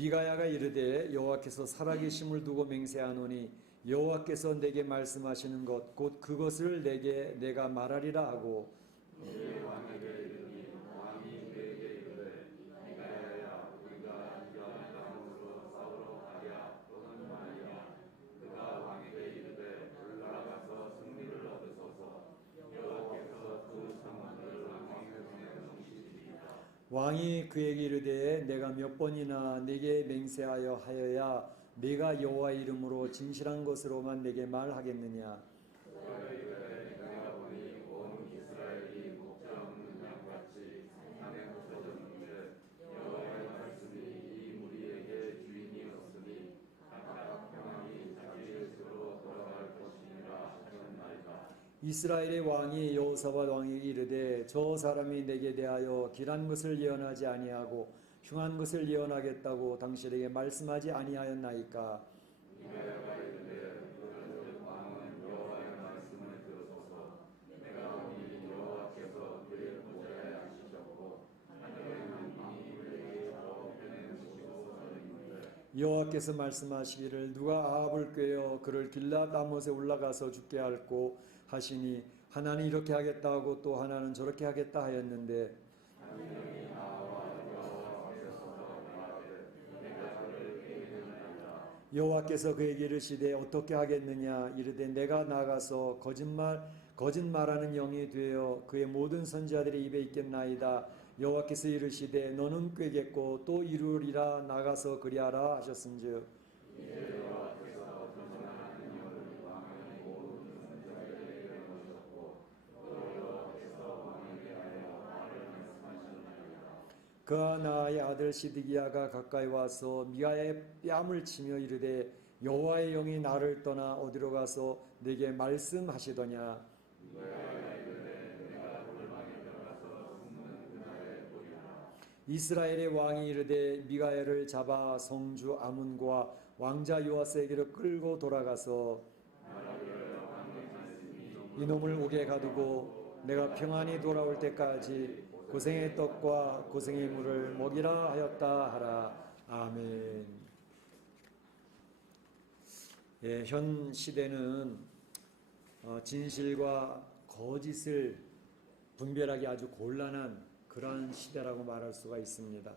미가야가 이르되 여호와께서 살아계심을 두고 맹세하노니 여호와께서 내게 말씀하시는 것 곧 그것을 내가 말하리라 하고 왕이 그에게 이르되 내가 몇 번이나 내게 맹세하여 하여야 내가 여호와 이름으로 진실한 것으로만 내게 말하겠느냐. 이스라엘의 왕이 여호사밧 왕에게 이르되 저 사람이 내게 대하여 길한 것을 예언하지 아니하고 흉한 것을 예언하겠다고 당신에게 말씀하지 아니하였나이까. 여호와께서 말씀하시기를 누가 아합을 꾀어 그를 길랏 아못에 올라가서 죽게 할꼬 하시니 하나는 이렇게 하겠다 하고 또 하나는 저렇게 하겠다 하였는데 여호와께서 그에게 이르시되 어떻게 하겠느냐. 이르되 내가 나가서 거짓 말하는 영이 되어 그의 모든 선지자들의 입에 있겠나이다. 여호와께서 이르시되 너는 꾀겠고 또 이루리라. 나가서 그리하라 하셨은즉 그가 나의 아들 시드기야가 가까이 와서 미가야의 뺨을 치며 이르되 여호와의 영이 나를 떠나 어디로 가서 내게 말씀하시더냐. 이스라엘의 왕이 이르되 미가야를 잡아 성주 아문과 왕자 요아스에게로 끌고 돌아가서 이놈을 옥에 가두고 내가 평안히 돌아올 때까지 고생의 떡과 고생의 물을 먹이라 하였다 하라. 아멘. 예, 현 시대는 진실과 거짓을 분별하기 아주 곤란한 그러한 시대라고 말할 수가 있습니다.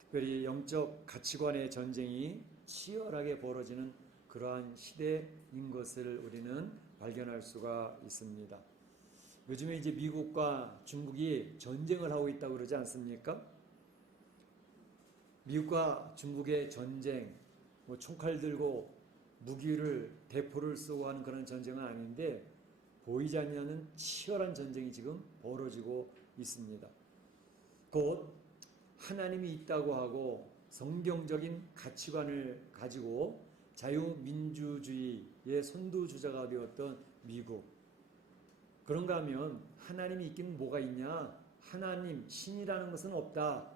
특별히 영적 가치관의 전쟁이 치열하게 벌어지는 그러한 시대인 것을 우리는 발견할 수가 있습니다. 요즘에 이제 미국과 중국이 전쟁을 하고 있다고 그러지 않습니까? 미국과 중국의 전쟁, 총칼 들고 무기를, 대포를 쓰고 하는 그런 전쟁은 아닌데 보이지 않는 치열한 전쟁이 지금 벌어지고 있습니다. 곧 하나님이 있다고 하고 성경적인 가치관을 가지고 자유민주주의의 선두주자가 되었던 미국. 그런가 하면 하나님이 있긴 뭐가 있냐? 하나님, 신이라는 것은 없다.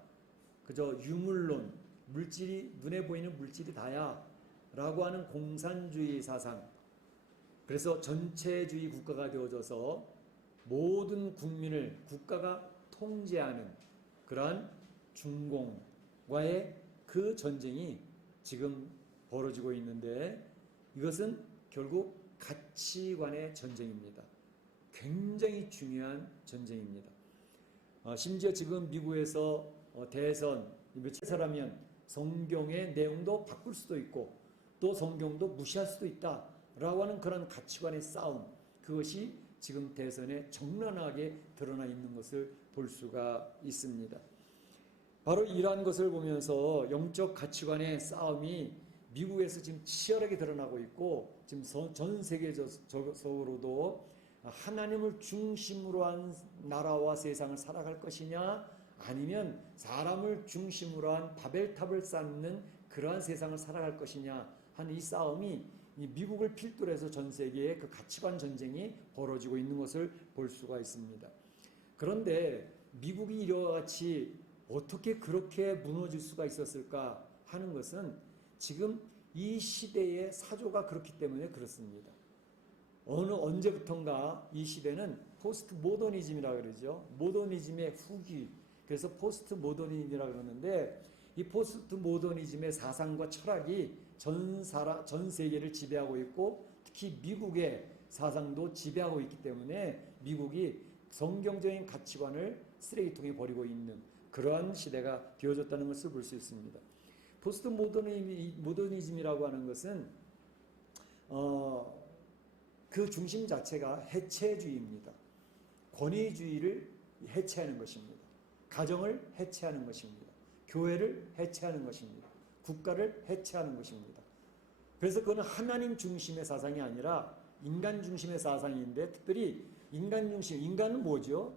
그저 유물론, 물질이, 눈에 보이는 물질이 다야. 라고 하는 공산주의 사상. 그래서 전체주의 국가가 되어져서 모든 국민을 국가가 통제하는 그러한 중공과의 그 전쟁이 지금 벌어지고 있는데 이것은 결국 가치관의 전쟁입니다. 굉장히 중요한 전쟁입니다. 심지어 지금 미국에서 대선 며칠 사람이면 성경의 내용도 바꿀 수도 있고 또 성경도 무시할 수도 있다라고 하는 그런 가치관의 싸움, 그것이 지금 대선에 적나라하게 드러나 있는 것을 볼 수가 있습니다. 바로 이러한 것을 보면서 영적 가치관의 싸움이 미국에서 지금 치열하게 드러나고 있고 지금 전 세계적으로도 하나님을 중심으로 한 나라와 세상을 살아갈 것이냐 아니면 사람을 중심으로 한 바벨탑을 쌓는 그러한 세상을 살아갈 것이냐 하는 이 싸움이 이 미국을 필두로 해서 전 세계의 그 가치관 전쟁이 벌어지고 있는 것을 볼 수가 있습니다. 그런데 미국이 이와 같이 어떻게 그렇게 무너질 수가 있었을까 하는 것은 지금 이 시대의 사조가 그렇기 때문에 그렇습니다. 언제부턴가 이 시대는 포스트 모더니즘이라고 그러죠. 모더니즘의 후기. 그래서 포스트 모더니즘이라고 그러는데 이 포스트 모더니즘의 사상과 철학이 전 세계를 지배하고 있고 특히 미국의 사상도 지배하고 있기 때문에 미국이 성경적인 가치관을 쓰레기통에 버리고 있는 그러한 시대가 되어졌다는 것을 볼 수 있습니다. 포스트 모더니즘이라고 하는 것은 그 중심 자체가 해체주의입니다. 권위주의를 해체하는 것입니다. 가정을 해체하는 것입니다. 교회를 해체하는 것입니다. 국가를 해체하는 것입니다. 그래서 그건 하나님 중심의 사상이 아니라 인간 중심의 사상인데 특별히 인간 중심, 인간은 뭐죠?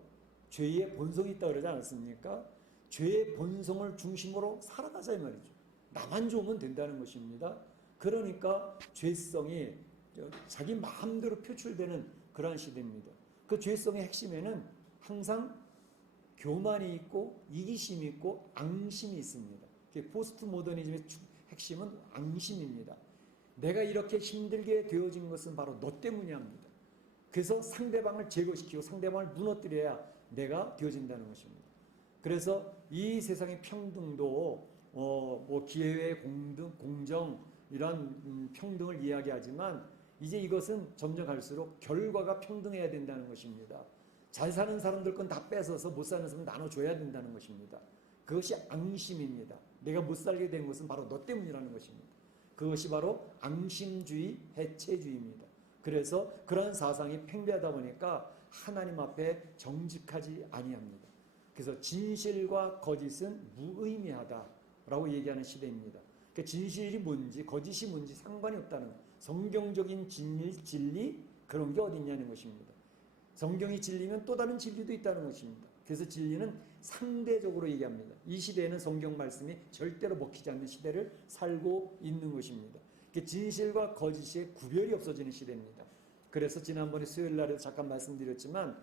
죄의 본성이 있다고 그러지 않았습니까? 죄의 본성을 중심으로 살아가자 이 말이죠. 나만 좋으면 된다는 것입니다. 그러니까 죄성이 자기 마음대로 표출되는 그러한 시대입니다. 그 죄성의 핵심에는 항상 교만이 있고 이기심이 있고 앙심이 있습니다. 포스트 모더니즘의 핵심은 앙심입니다. 내가 이렇게 힘들게 되어진 것은 바로 너 때문이야 합니다. 그래서 상대방을 제거시키고 상대방을 무너뜨려야 내가 되어진다는 것입니다. 그래서 이 세상의 평등도 기회의 공정 이런 평등을 이야기하지만 이제 이것은 점점 갈수록 결과가 평등해야 된다는 것입니다. 잘 사는 사람들 건 다 뺏어서 못 사는 사람 나눠줘야 된다는 것입니다. 그것이 앙심입니다. 내가 못 살게 된 것은 바로 너 때문이라는 것입니다. 그것이 바로 앙심주의, 해체주의입니다. 그래서 그런 사상이 팽배하다 보니까 하나님 앞에 정직하지 아니합니다. 그래서 진실과 거짓은 무의미하다라고 얘기하는 시대입니다. 그러니까 진실이 뭔지 거짓이 뭔지 상관이 없다는 것. 성경적인 진리 그런 게 어디 있냐는 것입니다. 성경이 진리면 또 다른 진리도 있다는 것입니다. 그래서 진리는 상대적으로 얘기합니다. 이 시대에는 성경 말씀이 절대로 먹히지 않는 시대를 살고 있는 것입니다. 진실과 거짓의 구별이 없어지는 시대입니다. 그래서 지난번에 수요일 날에도 잠깐 말씀드렸지만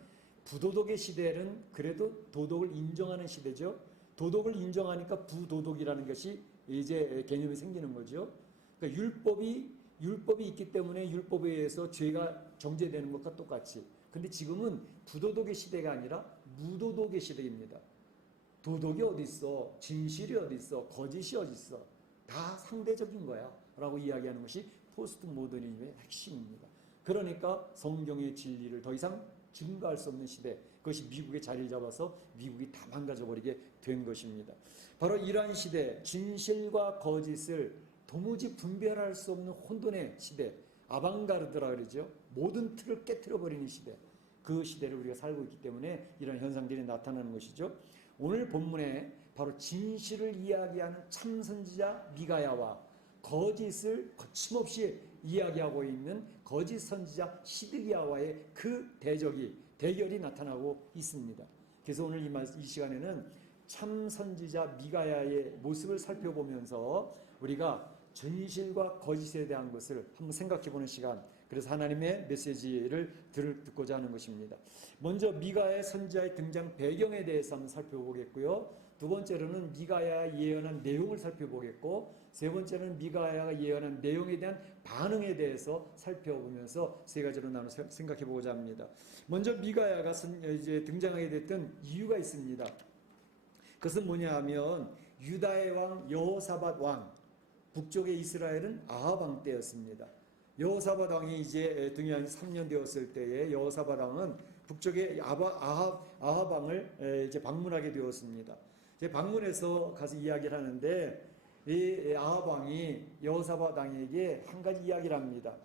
부도덕의 시대는 그래도 도덕을 인정하는 시대죠. 도덕을 인정하니까 부도덕이라는 것이 이제 개념이 생기는 거죠. 그러니까 율법이 있기 때문에 율법에 의해서 죄가 정죄되는 것과 똑같이. 근데 지금은 부도덕의 시대가 아니라 무도덕의 시대입니다. 도덕이 어디 있어? 진실이 어디 있어? 거짓이 어디 있어? 다 상대적인 거야. 라고 이야기하는 것이 포스트 모더니즘의 핵심입니다. 그러니까 성경의 진리를 더 이상 증거할 수 없는 시대, 그것이 미국에 자리를 잡아서 미국이 다 망가져버리게 된 것입니다. 바로 이러한 시대, 진실과 거짓을 도무지 분별할 수 없는 혼돈의 시대, 아방가르드라 그러죠. 모든 틀을 깨트려버리는 시대, 그 시대를 우리가 살고 있기 때문에 이런 현상들이 나타나는 것이죠. 오늘 본문에 바로 진실을 이야기하는 참선지자 미가야와 거짓을 거침없이 이야기하고 있는 거짓 선지자 시드기야와의 그 대결이 나타나고 있습니다. 그래서 오늘 이 시간에는 참 선지자 미가야의 모습을 살펴보면서 우리가 진실과 거짓에 대한 것을 한번 생각해보는 시간, 그래서 하나님의 메시지를 듣고자 하는 것입니다. 먼저 미가야의 선지자의 등장 배경에 대해서 한번 살펴보겠고요. 두 번째로는 미가야가 예언한 내용을 살펴보겠고, 세 번째는 미가야가 예언한 내용에 대한 반응에 대해서 살펴보면서 세 가지로 나눠 생각해 보고자 합니다. 먼저 미가야가 이제 등장하게 됐던 이유가 있습니다. 그것은 뭐냐 하면 유다의 왕 여호사밧 왕, 북쪽의 이스라엘은 아합 왕 때였습니다. 여호사밧 왕이 이제 등장한 3년 되었을 때에 여호사밧 왕은 북쪽의 아합 왕을 이제 방문하게 되었습니다. 방문해서 가서 이야기를 하는데 이 아합 왕이 여호사밧 왕에게 한 가지 이야기를 합니다.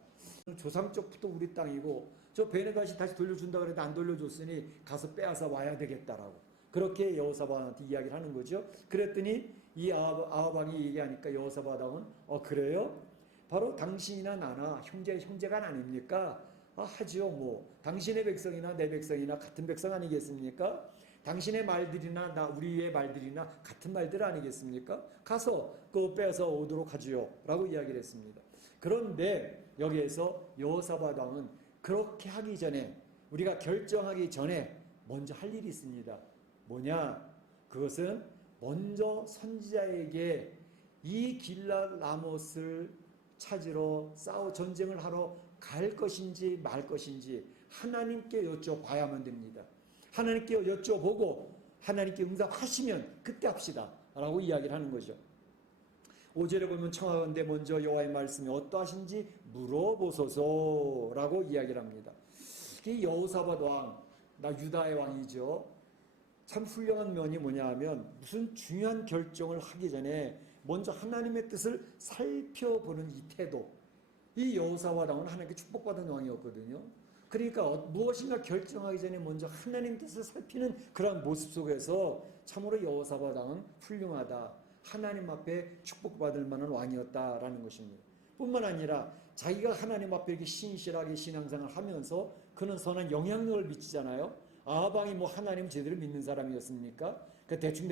조상 쪽부터 우리 땅이고 저 베네가시 다시 돌려준다 그랬는데 안 돌려줬으니 가서 빼앗아 와야 되겠다라고 그렇게 여호사밧 왕한테 이야기를 하는 거죠. 그랬더니 이 아합 왕이 얘기하니까 여호사밧 왕은 그래요? 바로 당신이나 나나 형제가 아닙니까? 하지요. 뭐 당신의 백성이나 내 백성이나 같은 백성 아니겠습니까? 당신의 말들이나 우리의 말들이나 같은 말들 아니겠습니까? 가서 그거 빼서 오도록 하지요. 라고 이야기를 했습니다. 그런데 여기에서 여호사밧 왕은 그렇게 하기 전에, 우리가 결정하기 전에 먼저 할 일이 있습니다. 뭐냐? 그것은 먼저 선지자에게 이 길랏 라못을 찾으러 전쟁을 하러 갈 것인지 말 것인지 하나님께 여쭤봐야만 됩니다. 하나님께 여쭤보고 하나님께 응답하시면 그때 합시다 라고 이야기를 하는 거죠. 5절에 보면 청하건대 먼저 여호와의 말씀이 어떠하신지 물어보소서라고 이야기를 합니다. 이 여호사밧 왕, 나 유다의 왕이죠. 참 훌륭한 면이 뭐냐 하면 무슨 중요한 결정을 하기 전에 먼저 하나님의 뜻을 살펴보는 이 태도. 이 여호사밧 왕은 하나님께 축복받은 왕이었거든요. 그러니까 무엇인가 결정하기 전에 먼저 하나님 뜻을 살피는 그런 모습 속에서 참으로 여호사밧 왕은 훌륭하다. 하나님 앞에 축복받을 만한 왕이었다라는 것입니다. 뿐만 아니라 자기가 하나님 앞에 이렇게 신실하게 신앙생활을 하면서 그는 선한 영향력을 미치잖아요. 아합 왕이 뭐 하나님 제대로 믿는 사람이었습니까? 그 대충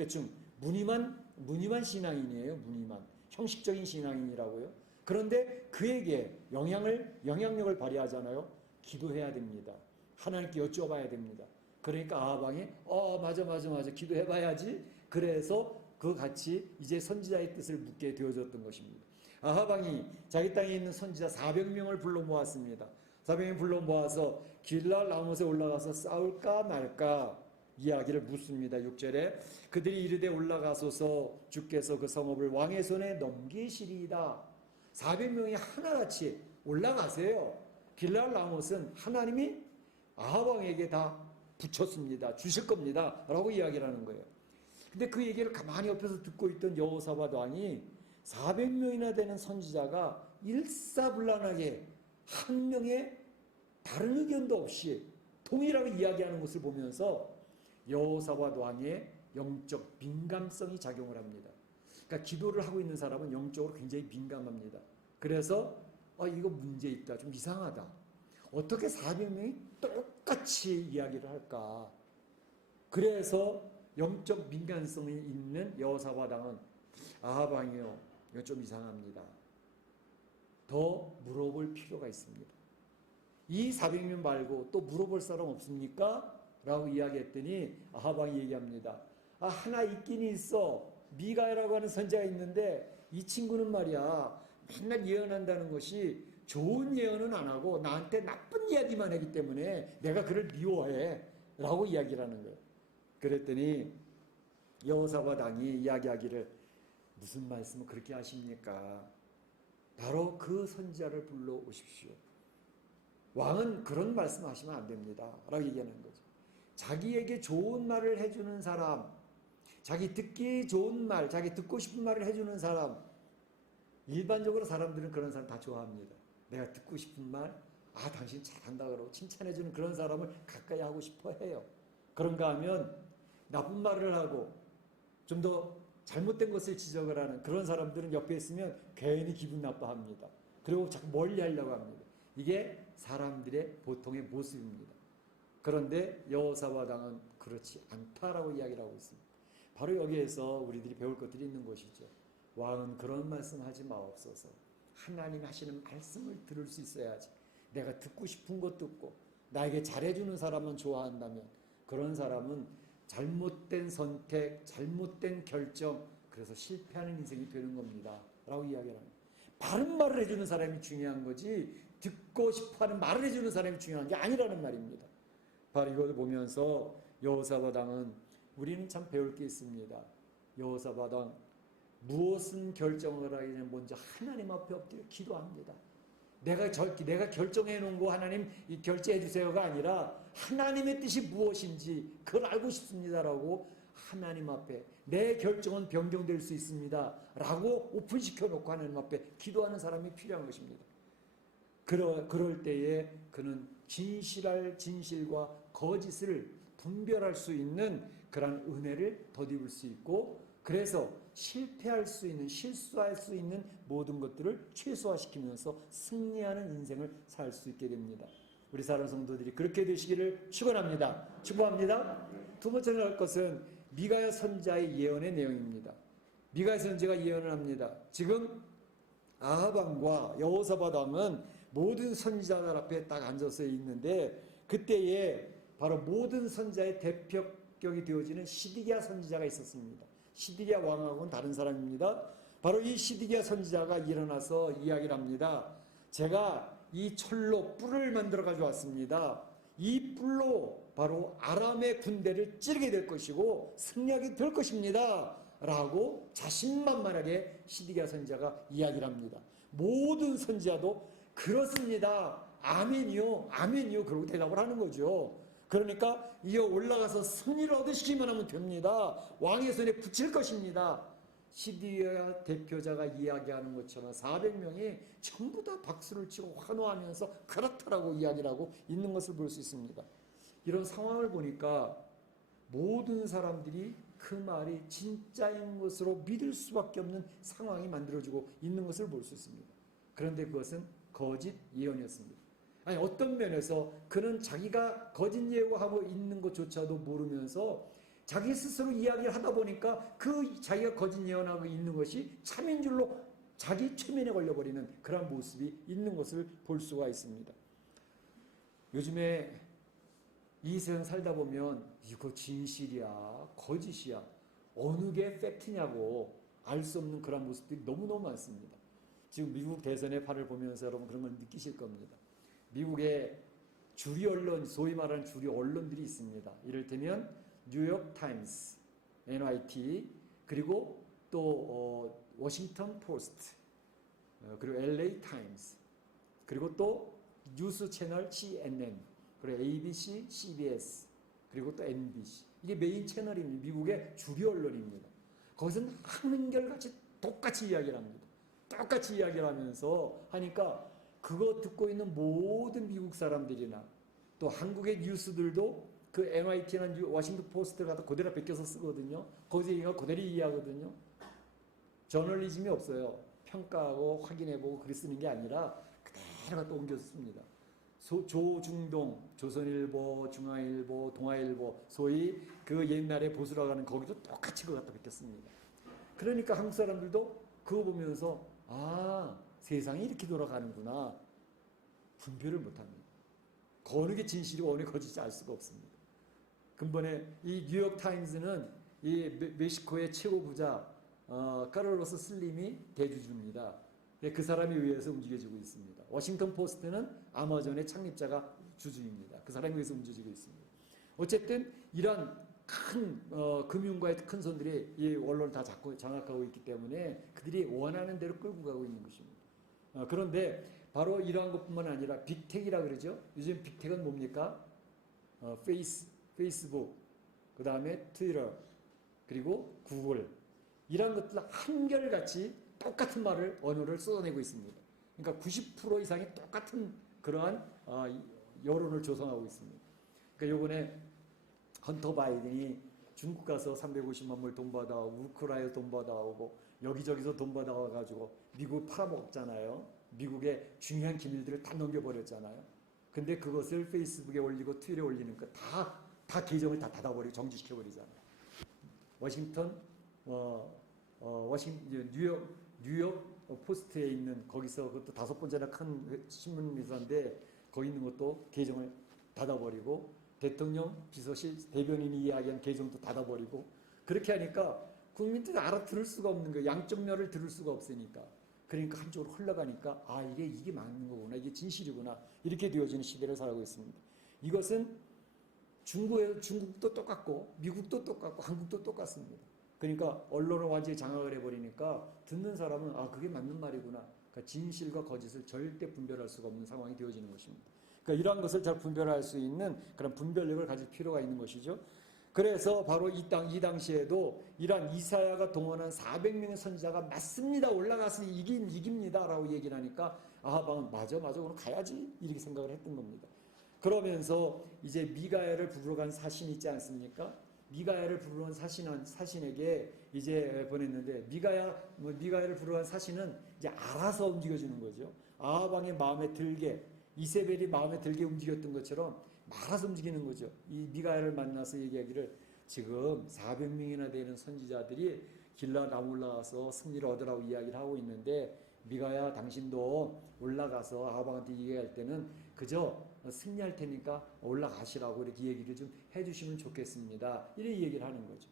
무늬만 신앙인이에요. 무늬만 형식적인 신앙인이라고요. 그런데 그에게 영향력을 발휘하잖아요. 기도해야 됩니다. 하나님께 여쭤봐야 됩니다. 그러니까 아합 왕이 맞아 기도해봐야지. 그래서 그 같이 이제 선지자의 뜻을 묻게 되어졌던 것입니다. 아합 왕이 자기 땅에 있는 선지자 400명을 불러 모았습니다. 400명 불러 모아서 길랄 라못에 올라가서 싸울까 말까 이야기를 묻습니다. 6절에 그들이 이르되 올라가소서 주께서 그 성읍을 왕의 손에 넘기시리이다. 400명이 하나같이 올라가세요. 길랄 라못은 하나님이 아합 왕에게 다 붙였습니다. 주실 겁니다. 라고 이야기를 하는 거예요. 근데 그 얘기를 가만히 옆에서 듣고 있던 여호사밧 왕이 400명이나 되는 선지자가 일사불란하게 한 명의 다른 의견도 없이 동일하게 이야기하는 것을 보면서 여호사밧 왕의 영적 민감성이 작용을 합니다. 그러니까 기도를 하고 있는 사람은 영적으로 굉장히 민감합니다. 그래서 이거 문제 있다. 좀 이상하다. 어떻게 400명이 똑같이 이야기를 할까? 그래서 영적 민감성이 있는 여호사밧 왕은 아합 왕이요, 이거 좀 이상합니다. 더 물어볼 필요가 있습니다. 이 400명 말고 또 물어볼 사람 없습니까? 라고 이야기했더니 아합 왕이 얘기합니다. 하나 있긴 있어. 미가야라고 하는 선지자가 있는데 이 친구는 말이야 맨날 예언한다는 것이 좋은 예언은 안 하고 나한테 나쁜 이야기만 하기 때문에 내가 그를 미워해 라고 이야기를 하는 거예요. 그랬더니 여호사밧 왕이 이야기하기를 무슨 말씀을 그렇게 하십니까? 바로 그 선지자를 불러오십시오. 왕은 그런 말씀하시면 안 됩니다. 라고 얘기하는 거죠. 자기에게 좋은 말을 해주는 사람, 자기 듣기 좋은 말, 자기 듣고 싶은 말을 해주는 사람, 일반적으로 사람들은 그런 사람 다 좋아합니다. 내가 듣고 싶은 말, 당신 잘한다 그러고 칭찬해주는 그런 사람을 가까이 하고 싶어 해요. 그런가 하면 나쁜 말을 하고 좀 더 잘못된 것을 지적을 하는 그런 사람들은 옆에 있으면 괜히 기분 나빠합니다. 그리고 자꾸 멀리 하려고 합니다. 이게 사람들의 보통의 모습입니다. 그런데 여호사밧 왕은 그렇지 않다라고 이야기를 하고 있습니다. 바로 여기에서 우리들이 배울 것들이 있는 것이죠. 왕은 그런 말씀하지 마옵소서. 하나님 하시는 말씀을 들을 수 있어야지. 내가 듣고 싶은 것 듣고 나에게 잘해주는 사람만 좋아한다면 그런 사람은 잘못된 선택, 잘못된 결정, 그래서 실패하는 인생이 되는 겁니다. 라고 이야기를 합니다. 바른 말을 해주는 사람이 중요한 거지 듣고 싶어하는 말을 해주는 사람이 중요한 게 아니라는 말입니다. 바로 이걸 보면서 여호사밧 왕은 우리는 참 배울 게 있습니다. 여호사밧 왕 무엇은 결정을 하기 전에 먼저 하나님 앞에 엎드려 기도합니다. 내가 결정해 놓은 거 하나님 결제해 주세요가 아니라 하나님의 뜻이 무엇인지 그걸 알고 싶습니다라고 하나님 앞에 내 결정은 변경될 수 있습니다 라고 오픈시켜 놓고 하나님 앞에 기도하는 사람이 필요한 것입니다. 그럴 때에 그는 진실과 거짓을 분별할 수 있는 그런 은혜를 덧입을 수 있고 그래서 실패할 수 있는 실수할 수 있는 모든 것들을 최소화시키면서 승리하는 인생을 살 수 있게 됩니다. 우리 사랑하는 성도들이 그렇게 되시기를 축원합니다. 축복합니다. 두 번째로 할 것은 미가야 선지자의 예언의 내용입니다. 미가야 선지자가 예언을 합니다. 지금 아합 왕과 여호사밧 왕은 모든 선지자들 앞에 딱 앉아서 있는데 그때에 바로 모든 선지자의 대표격이 되어지는 시드기야 선지자가 있었습니다. 시드기야 왕하고는 다른 사람입니다. 바로 이 시드기야 선지자가 일어나서 이야기를 합니다. 제가 이 철로 뿔을 만들어 가지고 왔습니다. 이 뿔로 바로 아람의 군대를 찌르게 될 것이고 승리하게 될 것입니다. 라고 자신만만하게 시드기야 선지자가 이야기를 합니다. 모든 선지자도 그렇습니다. 아멘이요. 아멘이요. 그러고 대답을 하는 거죠. 그러니까 이어 올라가서 승리를 얻으시기만 하면 됩니다. 왕의 손에 붙일 것입니다. 시드기야 대표자가 이야기하는 것처럼 400명이 전부 다 박수를 치고 환호하면서 그렇다라고 이야기를 하고 있는 것을 볼 수 있습니다. 이런 상황을 보니까 모든 사람들이 그 말이 진짜인 것으로 믿을 수밖에 없는 상황이 만들어지고 있는 것을 볼 수 있습니다. 그런데 그것은 거짓 예언이었습니다. 아니, 어떤 면에서 그는 자기가 거짓 예언하고 있는 것조차도 모르면서 자기 스스로 이야기를 하다 보니까 그 자기가 거짓 예언하고 있는 것이 참인 줄로 자기 최면에 걸려버리는 그런 모습이 있는 것을 볼 수가 있습니다. 요즘에 이 세상 살다 보면 이거 진실이야, 거짓이야, 어느 게 팩트냐고 알 수 없는 그런 모습들이 너무너무 많습니다. 지금 미국 대선의 판을 보면서 여러분 그런 걸 느끼실 겁니다. 미국의 주류 언론, 소위 말하는 주류 언론들이 있습니다. 이를테면 뉴욕 타임스, NYT, 그리고 또 워싱턴 포스트, 그리고 LA 타임스, 그리고 또 뉴스 채널 CNN, 그리고 ABC, CBS, 그리고 또 MBC. 이게 메인 채널입니다. 미국의 주류 언론입니다. 거기서는 한결같이 똑같이 이야기를 합니다. 똑같이 이야기를 하면서 하니까 그거 듣고 있는 모든 미국 사람들이나 또 한국의 뉴스들도 그 NYT나 워싱턴 포스트를 갖다 그대로 베껴서 쓰거든요. 거기서 얘기가 그대로 이해하거든요. 저널리즘이 없어요. 평가하고 확인해보고 그렇게 쓰는 게 아니라 그대로 갖다 옮겨서 씁니다. 조중동, 조선일보, 중앙일보, 동아일보, 소위 그 옛날에 보수라고 하는 거기도 똑같이 그거 갖다 베꼈습니다. 그러니까 한국 사람들도 그거 보면서 아, 세상이 이렇게 돌아가는구나 분별을 못합니다. 어느 게 진실이고 어느 게 거짓인지 알 수가 없습니다. 근본에 이 뉴욕 타임즈는 이 멕시코의 최고 부자 카를로스 슬림이 대주주입니다. 그 사람에 의해서 움직여지고 있습니다. 워싱턴 포스트는 아마존의 창립자가 주주입니다. 그 사람에 의해서 움직여지고 있습니다. 어쨌든 이런 큰 금융가의 큰 손들이 이 언론을 다 장악하고 있기 때문에 그들이 원하는 대로 끌고 가고 있는 것입니다. 그런데 바로 이러한 것뿐만 아니라 빅텍이라 그러죠. 요즘 빅텍은 뭡니까? 페이스북, 그 다음에 트위터, 그리고 구글 이런 것들 한결같이 똑같은 말을 언어를 쏟아내고 있습니다. 그러니까 90% 이상이 똑같은 그러한 여론을 조성하고 있습니다. 그러니까 요번에 헌터 바이든이 중국 가서 350만 불 돈 받아오고 우크라이나 돈 받아오고 여기저기서 돈 받아와가지고 미국 팔아먹었잖아요. 미국의 중요한 기밀들을 다 넘겨버렸잖아요. 근데 그것을 페이스북에 올리고 트위터에 올리니까 다 계정을 다 닫아버리고 정지시켜버리잖아요. 워싱턴, 뉴욕 포스트에 있는 거기서 그것도 5번째나 큰 신문 회사인데 거기 있는 것도 계정을 닫아버리고 대통령 비서실 대변인이 이야기한 계정도 닫아버리고 그렇게 하니까 국민들이 알아들을 수가 없는 거예요. 양쪽 면을 들을 수가 없으니까. 그러니까 한쪽으로 흘러가니까 아 이게 맞는 거구나. 이게 진실이구나. 이렇게 되어지는 시대를 살고 있습니다. 이것은 중국도 똑같고 미국도 똑같고 한국도 똑같습니다. 그러니까 언론을 완전히 장악을 해버리니까 듣는 사람은 아 그게 맞는 말이구나. 그러니까 진실과 거짓을 절대 분별할 수가 없는 상황이 되어지는 것입니다. 그러니까 이러한 것을 잘 분별할 수 있는 그런 분별력을 가질 필요가 있는 것이죠. 그래서 바로 이 당시에도 이러한 이사야가 동원한 400명의 선지자가 맞습니다. 올라가서 이깁니다. 라고 얘기를 하니까 아 맞아 오늘 가야지 이렇게 생각을 했던 겁니다. 그러면서 이제 미가야를 부르러 간 사신이 있지 않습니까? 미가야를 부르러 간 사신에게 이제 보냈는데 미가야를 부르러 간 사신은 이제 알아서 움직여주는 거죠. 아하방의 마음에 들게 이세벨이 마음에 들게 움직였던 것처럼 말아서 움직이는 거죠. 이 미가야를 만나서 얘기하기를 지금 400명이나 되는 선지자들이 길라람 올라가서 승리를 얻으라고 이야기를 하고 있는데 미가야 당신도 올라가서 아하방한테 얘기할 때는 그저 승리할 테니까 올라가시라고 이렇게 얘기를 좀 해주시면 좋겠습니다. 이렇게 얘기를 하는 거죠.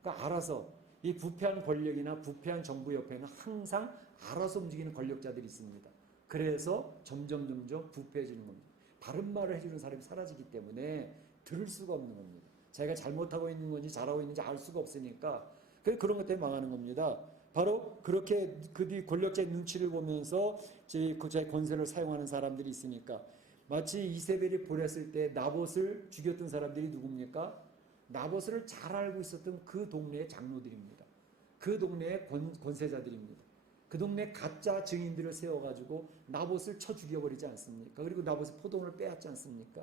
그러니까 알아서 이 부패한 권력이나 부패한 정부 옆에는 항상 알아서 움직이는 권력자들이 있습니다. 그래서 점점 부패해지는 겁니다. 바른 말을 해주는 사람이 사라지기 때문에 들을 수가 없는 겁니다. 자기가 잘못하고 있는 건지 잘하고 있는지 알 수가 없으니까 그런 것 때문에 망하는 겁니다. 바로 그렇게 그들이 권력자의 눈치를 보면서 제 권세를 사용하는 사람들이 있으니까 마치 이세벨이 보냈을 때 나봇을 죽였던 사람들이 누굽니까? 나봇을 잘 알고 있었던 그 동네의 장로들입니다. 그 동네의 권세자들입니다. 그 동네 가짜 증인들을 세워가지고 나봇을 쳐 죽여버리지 않습니까? 그리고 나봇의 포도원을 빼앗지 않습니까?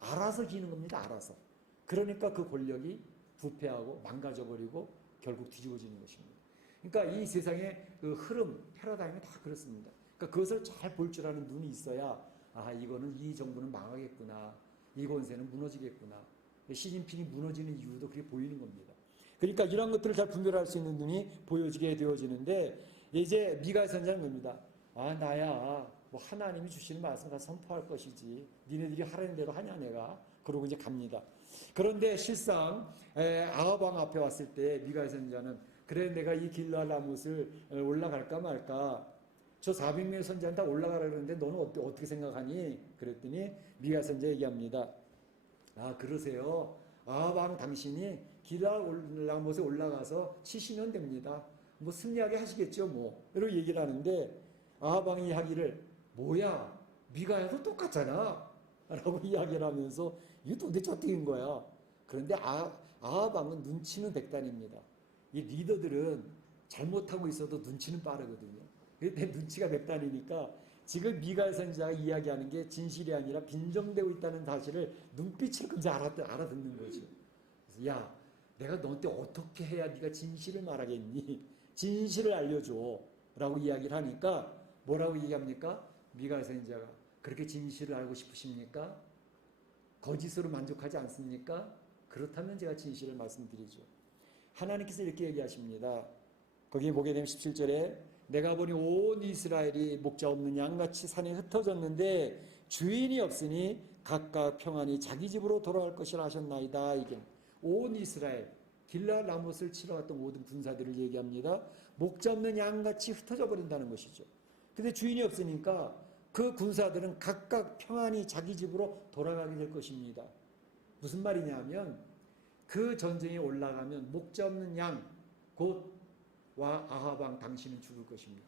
알아서 기는 겁니다. 알아서. 그러니까 그 권력이 부패하고 망가져버리고 결국 뒤집어지는 것입니다. 그러니까 이 세상의 그 흐름, 패러다임이 다 그렇습니다. 그러니까 그것을 잘 볼 줄 아는 눈이 있어야 이거는 이 정부는 망하겠구나. 이 권세는 무너지겠구나. 시진핑이 무너지는 이유도 그게 보이는 겁니다. 그러니까 이런 것들을 잘 분별할 수 있는 눈이 보여지게 되어지는데 이제 미가 선지자는 겁니다. 나야 뭐 하나님이 주시는 말씀 다 선포할 것이지. 니네들이 하라는 대로 하냐 내가. 그러고 이제 갑니다. 그런데 실상 아합 왕 앞에 왔을 때 미가 선지자는 그래 내가 이 길르앗 라못을 올라갈까 말까. 저 400명의 선지자는 다 올라가라 그러는데 너는 어떻게 생각하니? 그랬더니 미가 선지자 얘기합니다. 그러세요. 아합 왕 당신이 길르앗 라못에 올라가서 치시면 됩니다. 뭐 승리하게 하시겠죠 뭐. 이렇게 얘기를 하는데 아합 왕이 하기를 뭐야 미가야도 똑같잖아 라고 이야기를 하면서 이게 도대체 어떻게 된 거야. 그런데 아합 왕은 눈치는 백단입니다. 이 리더들은 잘못하고 있어도 눈치는 빠르거든요. 근데 눈치가 백단이니까 지금 미가 선지자가 이야기하는 게 진실이 아니라 빈정되고 있다는 사실을 눈빛을 금세 알아듣는 거죠. 그래서 야 내가 너한테 어떻게 해야 네가 진실을 말하겠니? 진실을 알려줘 라고 이야기를 하니까 뭐라고 얘기합니까? 미가 선지자가 그렇게 진실을 알고 싶으십니까? 거짓으로 만족하지 않습니까? 그렇다면 제가 진실을 말씀드리죠. 하나님께서 이렇게 얘기하십니다. 거기에 보게 되면 17절에 내가 보니 온 이스라엘이 목자 없는 양같이 산에 흩어졌는데 주인이 없으니 각각 평안히 자기 집으로 돌아갈 것이라 하셨나이다. 이게 온 이스라엘 길르앗 라못을 치러 갔던 모든 군사들을 얘기합니다. 목자 없는 양같이 흩어져 버린다는 것이죠. 근데 주인이 없으니까 그 군사들은 각각 평안히 자기 집으로 돌아가게 될 것입니다. 무슨 말이냐면 그 전쟁에 올라가면 목자 없는 양 곧 아합 왕 당신은 죽을 것입니다.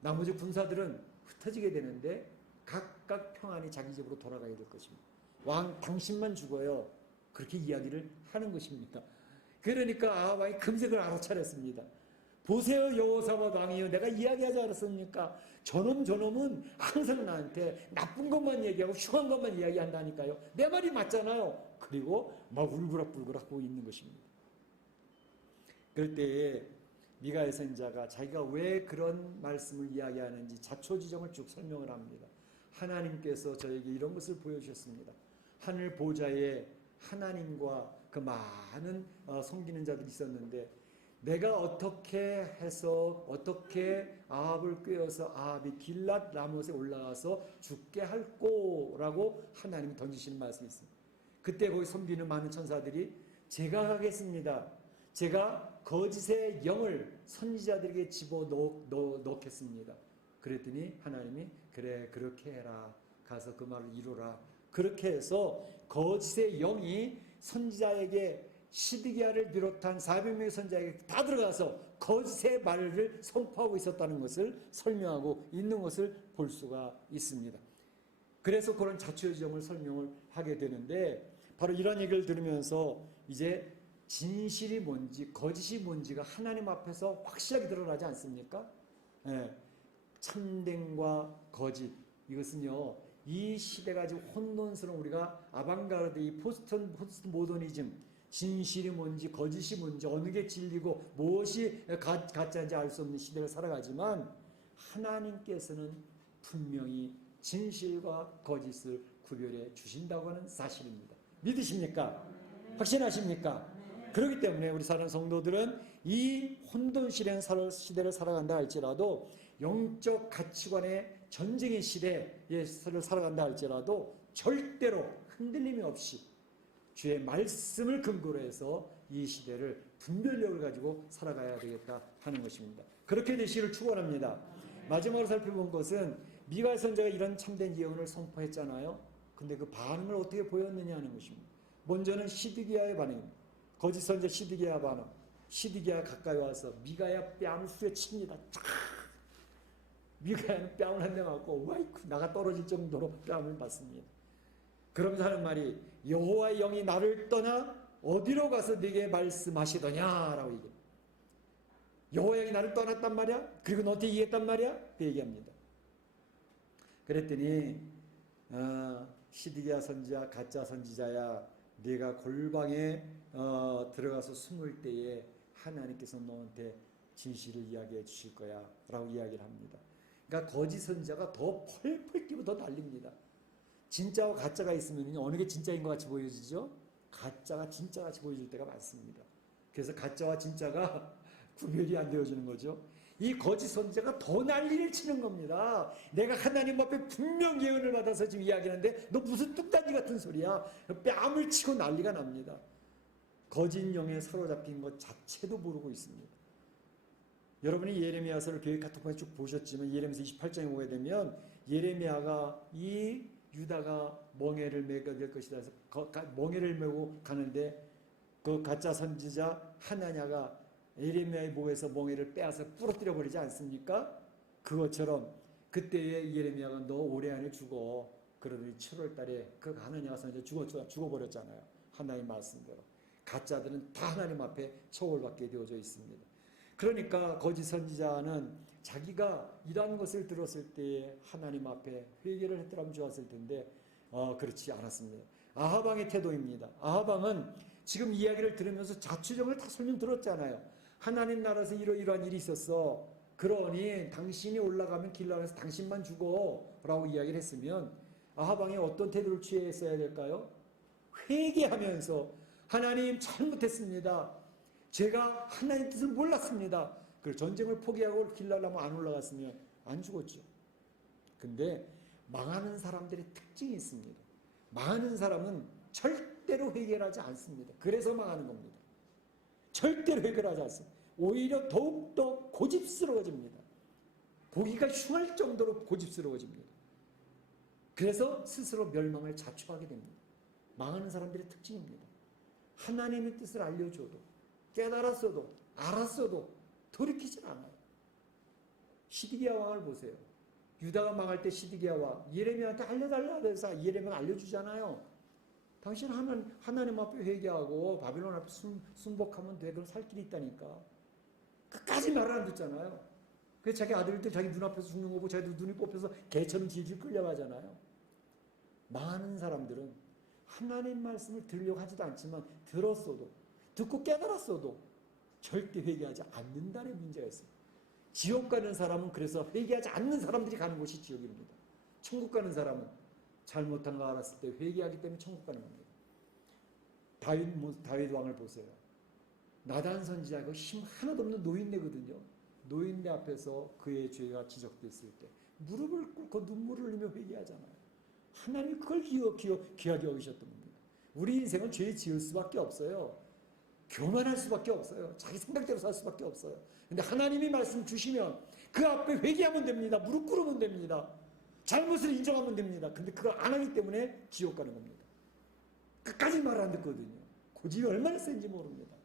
나머지 군사들은 흩어지게 되는데 각각 평안히 자기 집으로 돌아가게 될 것입니다. 왕 당신만 죽어요. 그렇게 이야기를 하는 것입니다. 그러니까 아합 왕이 금세 그걸 알아차렸습니다. 보세요 여호사밧 왕이요 내가 이야기하지 않았습니까? 저놈은 항상 나한테 나쁜 것만 얘기하고 흉한 것만 이야기한다니까요. 내 말이 맞잖아요. 그리고 막 울그락불그락 하고 있는 것입니다. 그럴 때에 미가 선지자가 자기가 왜 그런 말씀을 이야기하는지 자초지종을 쭉 설명을 합니다. 하나님께서 저에게 이런 것을 보여주셨습니다. 하늘 보좌에 하나님과 그 많은 섬기는 자들이 있었는데 내가 어떻게 해서 어떻게 아합을 꾀어서 아합이 길랏 라못에 올라가서 죽게 할 거라고 하나님이 던지시는 말씀이 있습니다. 그때 거기 섬기는 많은 천사들이 제가 가겠습니다. 제가 거짓의 영을 선지자들에게 집어넣겠습니다. 그랬더니 하나님이 그래 그렇게 해라. 가서 그 말을 이루라. 그렇게 해서 거짓의 영이 선지자에게 시드기야를 비롯한 400명의 선지자에게 다 들어가서 거짓의 말을 선포하고 있었다는 것을 설명하고 있는 것을 볼 수가 있습니다. 그래서 그런 자초지종을 설명을 하게 되는데 바로 이런 얘기를 들으면서 이제 진실이 뭔지 거짓이 뭔지가 하나님 앞에서 확실하게 드러나지 않습니까? 참됨과 거짓 이것은요 이 시대가 지금 혼돈스러운 우리가 아방가르드 이 포스트 모더니즘 진실이 뭔지 거짓이 뭔지 어느 게 진리고 무엇이 가짜인지 알 수 없는 시대를 살아가지만 하나님께서는 분명히 진실과 거짓을 구별해 주신다고 하는 사실입니다. 믿으십니까? 확신하십니까? 그렇기 때문에 우리 사랑하는 성도들은 이 혼돈시대의 시대를 살아간다 할지라도 영적 가치관의 전쟁의 시대를 살아간다 할지라도 절대로 흔들림이 없이 주의 말씀을 근거로 해서 이 시대를 분별력을 가지고 살아가야 되겠다 하는 것입니다. 그렇게 되시기를 축원합니다. 마지막으로 살펴본 것은 미가 선지자가 이런 참된 예언을 선포했잖아요. 근데 그 반응을 어떻게 보였느냐 하는 것입니다. 먼저는 시드기야의 반응입니다. 거짓 선지자 시드기야 반응. 시드기야 가까이 와서 미가야 뺨을 후려칩니다. 쫙! 미가야는 뺨을 한 대 맞고 와이쿠 나가 떨어질 정도로 뺨을 맞습니다. 그러면서 하는 말이 여호와의 영이 나를 떠나 어디로 가서 네게 말씀하시더냐라고 얘기해요. 여호와의 영이 나를 떠났단 말이야? 그리고 너한테 얘기했단 말이야? 그 얘기합니다. 그랬더니 시드기야 선지자 가짜 선지자야 네가 골방에 들어가서 숨을 때에 하나님께서 너한테 진실을 이야기해 주실 거야 라고 이야기를 합니다. 그러니까 거짓 선지자가 더 펄펄 뛰고 더 달립니다. 진짜와 가짜가 있으면 어느 게 진짜인 것 같이 보여지죠? 가짜가 진짜같이 보여질 때가 많습니다. 그래서 가짜와 진짜가 구별이 안 되어지는 거죠. 이 거짓 선지자가 더 난리를 치는 겁니다. 내가 하나님 앞에 분명 예언을 받아서 지금 이야기하는데 너 무슨 뚝딱이 같은 소리야. 뺨을 치고 난리가 납니다. 거짓 영에 사로잡힌 것 자체도 모르고 있습니다. 여러분이 예레미야서를 교회 카톡방에 쭉 보셨지만 예레미야서 28장에 오게 되면 예레미야가 이 유다가 멍에를 메게 될 것이다 해서 멍에를 메고 가는데 그 가짜 선지자 하나냐가 예레미야의 목에서 멍에를 빼앗아 부러뜨려 버리지 않습니까? 그것처럼 그때의 예레미야가 너 올해 안에 죽어. 그러더니 7월 달에 그 하나냐가 선지자 죽어버렸잖아요. 하나님 말씀대로. 가짜들은 다 하나님 앞에 처벌받게 되어져 있습니다. 그러니까 거짓 선지자는 자기가 이러한 것을 들었을 때 하나님 앞에 회개를 했더라면 좋았을 텐데 그렇지 않았습니다. 아하방의 태도입니다. 아하방은 지금 이야기를 들으면서 자초정을 다 설명 들었잖아요. 하나님 나라에서 이러이러한 일이 있었어. 그러니 당신이 올라가면 길라에서 당신만 죽어 라고 이야기를 했으면 아하방이 어떤 태도를 취했어야 될까요? 회개하면서 하나님 잘못했습니다. 제가 하나님 뜻을 몰랐습니다. 그 전쟁을 포기하고 길라를 안 올라갔으면 안 죽었죠. 근데 망하는 사람들의 특징이 있습니다. 망하는 사람은 절대로 회개를 하지 않습니다. 그래서 망하는 겁니다. 절대로 해결하지 않습니다. 오히려 더욱더 고집스러워집니다. 보기가 흉할 정도로 고집스러워집니다. 그래서 스스로 멸망을 자초하게 됩니다. 망하는 사람들의 특징입니다. 하나님의 뜻을 알려줘도 깨달았어도 알았어도 돌이키질 않아요. 시드기야 왕을 보세요. 유다가 망할 때 시드기야 왕 예레미야한테 알려달라 해서 예레미야가 알려주잖아요. 당신 하나님 앞에 회개하고 바빌론 앞에 순복하면 돼. 그럼 살 길이 있다니까. 끝까지 말을 안 듣잖아요. 그래서 자기 아들들 자기 눈앞에서 죽는 거 보고 자기도 눈이 뽑혀서 개처럼 질질 끌려가잖아요. 망하는 사람들은 하나님 말씀을 들으려고 하지도 않지만 들었어도 듣고 깨달았어도 절대 회개하지 않는다는 문제가 있어요. 지옥 가는 사람은 그래서 회개하지 않는 사람들이 가는 곳이 지옥입니다. 천국 가는 사람은 잘못한 거 알았을 때 회개하기 때문에 천국 가는 겁니다. 다윗 왕을 보세요. 나단 선지자가 힘 하나도 없는 노인네거든요. 노인네 앞에서 그의 죄가 지적됐을 때 무릎을 꿇고 눈물을 흘리며 회개하잖아요. 하나님이 그걸 귀하게 여기셨던 겁니다. 우리 인생은 죄 지을 수밖에 없어요. 교만할 수밖에 없어요. 자기 생각대로 살 수밖에 없어요. 근데 하나님이 말씀 주시면 그 앞에 회개하면 됩니다. 무릎 꿇으면 됩니다. 잘못을 인정하면 됩니다. 근데 그걸 안 하기 때문에 지옥 가는 겁니다. 끝까지 말을 안 듣거든요. 고집이 얼마나 센지 모릅니다.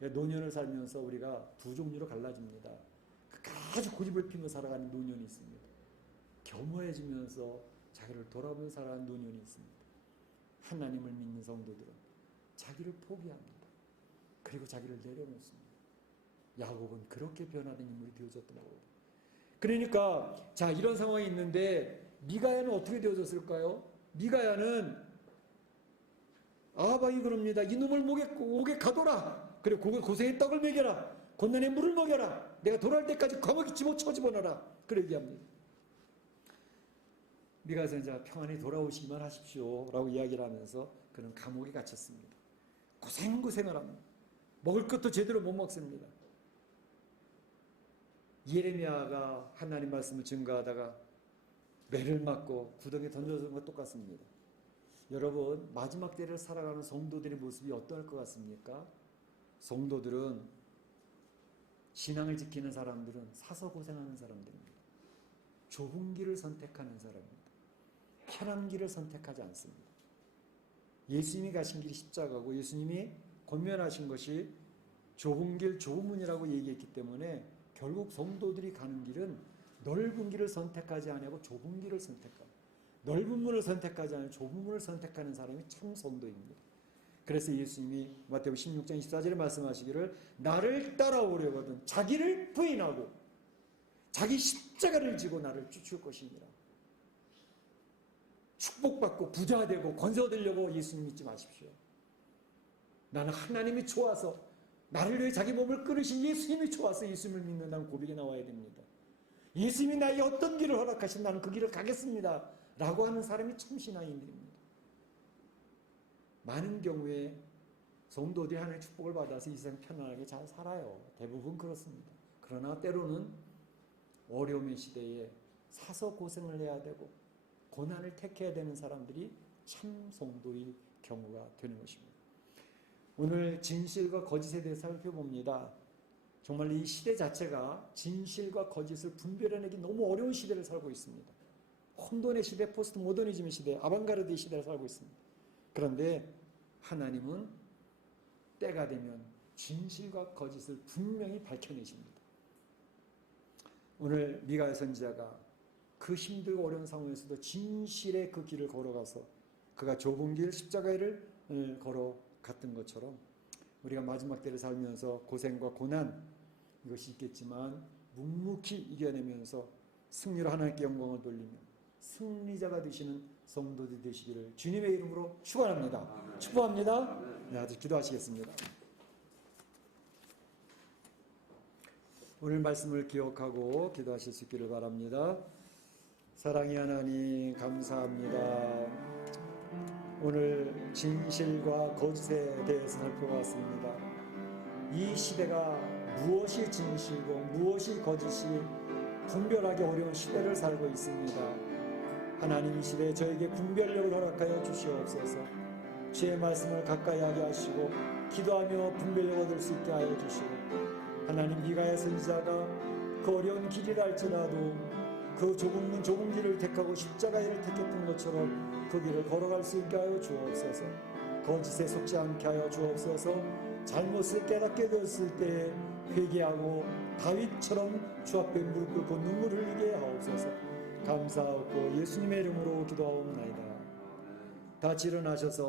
노년을 살면서 우리가 두 종류로 갈라집니다. 끝까지 고집을 피며 살아가는 노년이 있습니다. 겸허해지면서 자기를 돌아보며 살아가는 노년이 있습니다. 하나님을 믿는 성도들은 자기를 포기합니다. 그리고 자기를 내려놓습니다. 야곱은 그렇게 변하는 인물이 되어졌던 거거든요. 그러니까 자 이런 상황이 있는데 미가야는 어떻게 되어졌을까요? 미가야는 아하방이 그럽니다. 이놈을 목에 가둬라. 그리고 고생의 떡을 먹여라. 곤난의 물을 먹여라. 내가 돌아올 때까지 감옥에 집어넣어라. 그렇게 얘기합니다. 미가 선지자가 평안히 돌아오시기만 하십시오 라고 이야기를 하면서 그는 감옥에 갇혔습니다. 고생을 합니다. 먹을 것도 제대로 못 먹습니다. 예레미야가 하나님 말씀을 증거하다가 매를 맞고 구덩이에 던져진 것 똑같습니다. 여러분 마지막 때를 살아가는 성도들의 모습이 어떨 것 같습니까? 성도들은 신앙을 지키는 사람들은 사서 고생하는 사람들입니다. 좁은 길을 선택하는 사람입니다. 편한 길을 선택하지 않습니다. 예수님이 가신 길이 십자가고 예수님이 권면하신 것이 좁은 길 좁은 문이라고 얘기했기 때문에 결국 성도들이 가는 길은 넓은 길을 선택하지 않고 좁은 길을 선택하고, 넓은 문을 선택하지 않고 좁은 문을 선택하는 사람이 참 성도입니다. 그래서 예수님이 마태복음 16장 24절에 말씀하시기를 나를 따라오려거든 자기를 부인하고 자기 십자가를 지고 나를 쫓을 것이니라. 축복받고 부자가 되고 권세 얻으려고 예수님 믿지 마십시오. 나는 하나님이 좋아서 나를 위해 자기 몸을 끊으신 예수님이 좋아서 예수님을 믿는다는 고백이 나와야 됩니다. 예수님이 나에게 어떤 길을 허락하신 나는 그 길을 가겠습니다 라고 하는 사람이 참 신앙인들입니다. 많은 경우에 성도들이 하나님의 축복을 받아서 이 세상 편안하게 잘 살아요. 대부분 그렇습니다. 그러나 때로는 어려움의 시대에 사서 고생을 해야 되고 고난을 택해야 되는 사람들이 참 성도의 경우가 되는 것입니다. 오늘 진실과 거짓에 대해 살펴봅니다. 정말 이 시대 자체가 진실과 거짓을 분별해내기 너무 어려운 시대를 살고 있습니다. 혼돈의 시대, 포스트 모더니즘의 시대, 아방가르드의 시대를 살고 있습니다. 그런데 하나님은 때가 되면 진실과 거짓을 분명히 밝혀내십니다. 오늘 미가야 선지자가 그 힘들고 어려운 상황에서도 진실의 그 길을 걸어가서 그가 좁은 길 십자가를 걸어갔던 것처럼 우리가 마지막 때를 살면서 고생과 고난 이것이 있겠지만 묵묵히 이겨내면서 승리로 하나님께 영광을 돌리며 승리자가 되시는 성도들이 되시기를 주님의 이름으로 축원합니다. 축복합니다. 네, 아주 기도하시겠습니다. 오늘 말씀을 기억하고 기도하실 수 있기를 바랍니다. 사랑의 하나님 감사합니다. 오늘 진실과 거짓에 대해서 살펴봤습니다. 이 시대가 무엇이 진실고 무엇이 거짓이 분별하기 어려운 시대를 살고 있습니다. 하나님 이 시대에 저에게 분별력을 허락하여 주시옵소서. 주의 말씀을 가까이 하게 하시고 기도하며 분별력 얻을 수 있게 하여 주시고 하나님 미가야 선지자가 그 어려운 길이라 할지라도 그 좁은 길을 택하고 십자가를 택했던 것처럼 그 길을 걸어갈 수 있게 하여 주옵소서. 거짓에 속지 않게 하여 주옵소서. 잘못을 깨닫게 되었을 때 회개하고 다윗처럼 주 앞에 무릎 꿇고 눈물 흘리게 하옵소서. 감사하고 예수님의 이름으로 기도하옵나이다. 다 일어나셔서